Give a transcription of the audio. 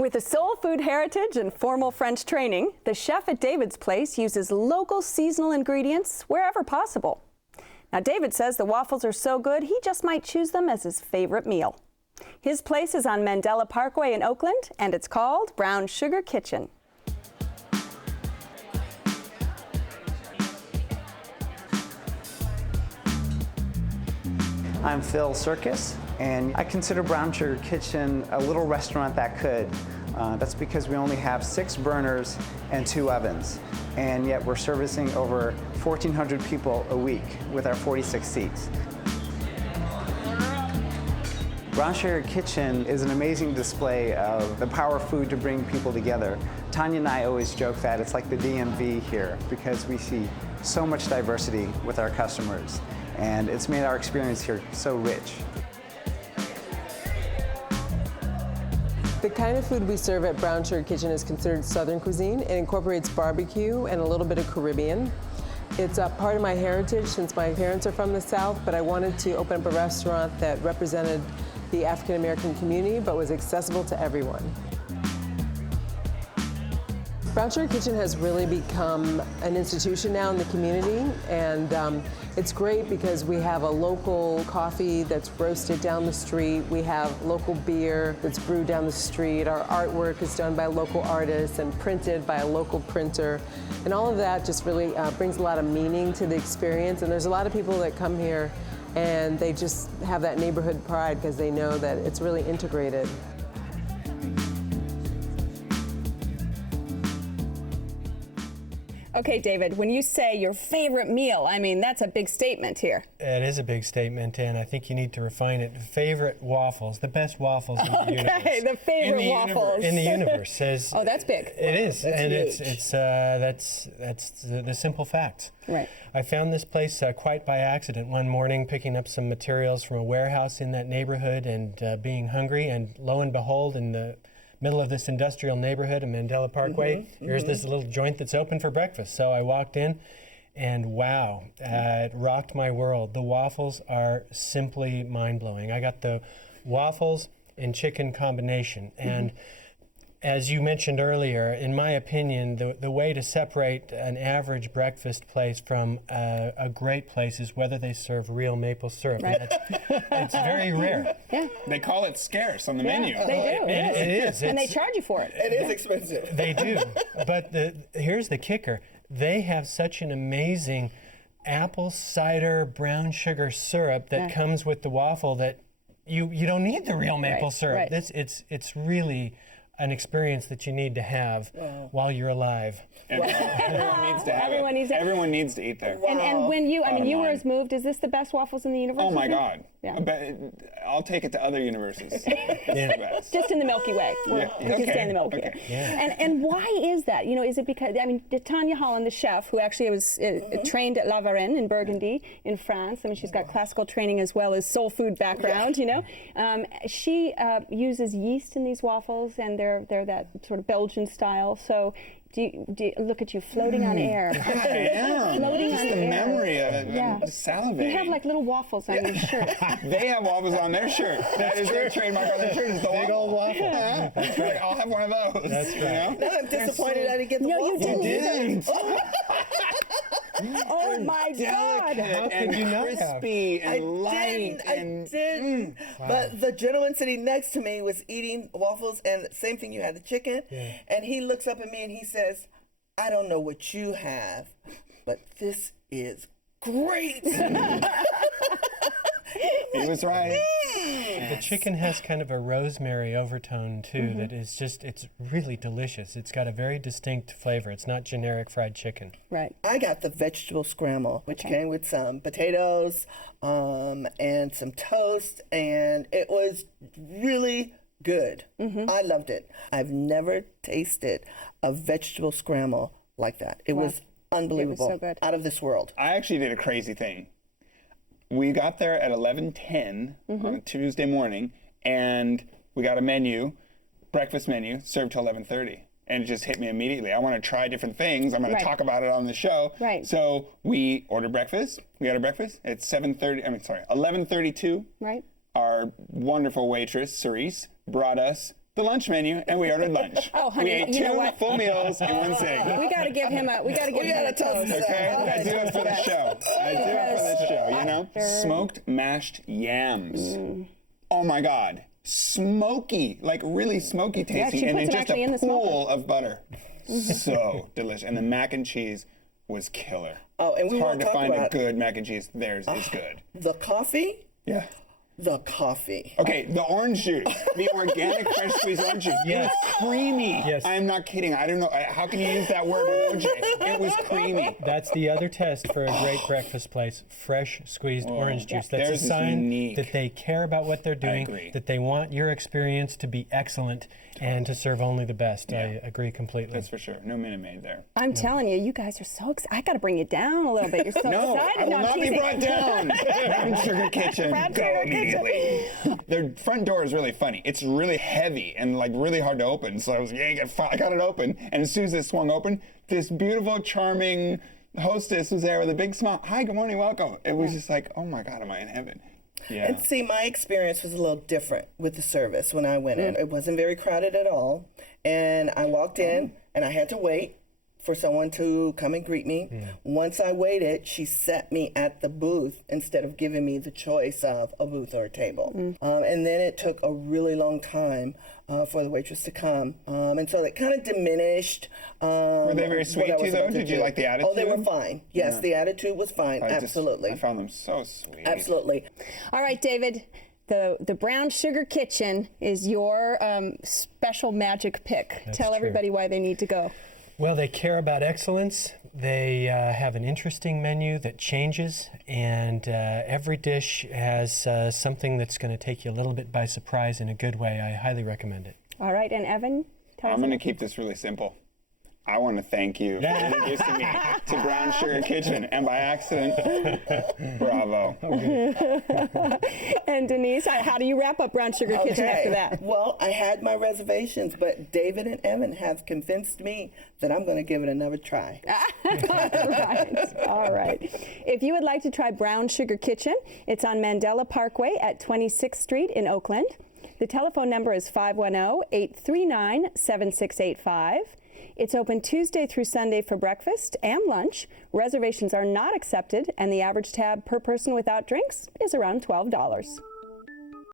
With a soul food heritage and formal French training, the chef at David's Place uses local seasonal ingredients wherever possible. Now, David says the waffles are so good, he just might choose them as his favorite meal. His place is on Mandela Parkway in Oakland, and it's called Brown Sugar Kitchen. I'm Phil Circus, and I consider Brown Sugar Kitchen a little restaurant that could. That's because we only have 6 burners and 2 ovens, and yet we're servicing over 1,400 people a week with our 46 seats. Brown Sugar Kitchen is an amazing display of the power of food to bring people together. Tanya and I always joke that it's like the DMV here because we see so much diversity with our customers, and it's made our experience here so rich. The kind of food we serve at Brown Sugar Kitchen is considered Southern cuisine. It incorporates barbecue and a little bit of Caribbean. It's a part of my heritage since my parents are from the South, but I wanted to open up a restaurant that represented the African American community but was accessible to everyone. Brown Sugar Kitchen has really become an institution now in the community, and it's great because we have a local coffee that's roasted down the street. We have local beer that's brewed down the street. Our artwork is done by local artists and printed by a local printer. And all of that just really brings a lot of meaning to the experience. And there's a lot of people that come here and they just have that neighborhood pride because they know that it's really integrated. Okay, David, when you say your favorite meal, I mean, that's a big statement here. It is a big statement, and I think you need to refine it. Favorite waffles, the best waffles in the universe. Okay, the favorite waffles. In the universe. Says, oh, that's big. It is, that's and huge. that's the simple facts. Right. I found this place quite by accident one morning, picking up some materials from a warehouse in that neighborhood and being hungry, and lo and behold, in the middle of this industrial neighborhood in Mandela Parkway, here's this little joint that's open for breakfast. So I walked in, and wow, it rocked my world. The waffles are simply mind-blowing. I got the waffles and chicken combination, and as you mentioned earlier, in my opinion, the way to separate an average breakfast place from a great place is whether they serve real maple syrup. Right. It's very rare. Yeah. They call it scarce on the menu. They do. It is. And they charge you for it. It is expensive. They do. But here's the kicker. They have such an amazing apple cider brown sugar syrup that comes with the waffle that you don't need the real maple syrup. Right. It's really an experience that you need to have while you're alive. Everyone needs to have it. Everyone needs to eat there. And when you, I mean, you were as moved, is this the best waffles in the universe? Oh my God. Yeah. I'll take it to other universes. Just in the Milky Way. We can stay in the Milky Way. Yeah. And why is that? You know, is it because, I mean, Tanya Holland, the chef, who actually was trained at La Varenne in Burgundy in France, I mean, she's got classical training as well as soul food background, you know. She uses yeast in these waffles, and they're that sort of Belgian style. So do you look at you floating on air? I am. Floating Just on the air. memory of it. I'm salivating. You have like little waffles on your shirt. They have waffles on their shirt. That is their trademark on their shirt. Is the Big old waffle. Like, I'll have one of those. That's right. You know? Now I'm disappointed I didn't get the waffles. you didn't. Oh my God! How could you not have? Crispy and light. I didn't. But the gentleman sitting next to me was eating waffles, and same thing, you had the chicken. Yeah. And he looks up at me and he says, I don't know what you have, but this is great. He was right. The chicken has kind of a rosemary overtone too that is just, it's really delicious. It's got a very distinct flavor. It's not generic fried chicken. Right. I got the vegetable scramble, which came with some potatoes and some toast, and it was really good. I loved it. I've never tasted a vegetable scramble like that. It was unbelievable. It was so good. Out of this world. I actually did a crazy thing. We got there at 11:10 on a Tuesday morning, and we got a menu, breakfast menu, served till 11:30. And it just hit me immediately. I want to try different things. I'm going to talk about it on the show. Right. So we ordered breakfast. We got our breakfast at 11:32. Right. Our wonderful waitress, Cerise, brought us the lunch menu and we ordered lunch. Oh, honey, we ate you know two what? full meals in one sitting. We got to give him a. We got to give him a toast. Okay, I do it for the show. I do it for the show, you know? After- Smoked mashed yams. Oh my God. Smoky, like really smoky tasting, she and puts then it just actually in a the smoker. pool of butter. So delicious. And the mac and cheese was killer. Oh, and we it's hard won't to talk find about- a good mac and cheese. Theirs is good. The coffee? Yeah. The coffee. Okay, the orange juice, the organic fresh squeezed orange juice. Yes. It was creamy. Yes. I'm not kidding. I don't know. How can you use that word with OJ? It was creamy. That's the other test for a great breakfast place, fresh squeezed orange juice. That's Theirs a is sign unique. that they care about what they're doing, agree. that they want your experience to be excellent and to serve only the best. I agree completely. That's for sure. No Minute Maid there. I'm telling you, you guys are so excited. I got to bring you down a little bit. You're so No, excited. I will I'm not be teasing. brought down. Brown Sugar Kitchen, Brown go Sugar Kitchen. immediately. Their front door is really funny. It's really heavy and like really hard to open. So I was I got it open, and as soon as it swung open, this beautiful, charming hostess was there with a big smile. Hi, good morning, welcome. It was just like, oh my God, am I in heaven? Yeah. And see, my experience was a little different with the service when I went in. It wasn't very crowded at all. And I walked in and I had to wait for someone to come and greet me. Once I waited, she set me at the booth instead of giving me the choice of a booth or a table. And then it took a really long time for the waitress to come. And so it kind of diminished. Were they very sweet to you, though? Did you like the attitude? Oh, they were fine. Yes, the attitude was fine. Absolutely. I found them so sweet. Absolutely. All right, David. The Brown Sugar Kitchen is your special magic pick. Tell true. everybody why they need to go. Well, they care about excellence. They have an interesting menu that changes, and every dish has something that's going to take you a little bit by surprise in a good way. I highly recommend it. All right, and Evan, tell us. I'm going to keep this really simple. I want to thank you for introducing me to Brown Sugar Kitchen, and by accident, bravo. And Denise, how do you wrap up Brown Sugar Kitchen after that? Well, I had my reservations, but David and Evan have convinced me that I'm going to give it another try. All right. If you would like to try Brown Sugar Kitchen, it's on Mandela Parkway at 26th Street in Oakland. The telephone number is 510-839-7685. It's open Tuesday through Sunday for breakfast and lunch. Reservations are not accepted, and the average tab per person without drinks is around $12.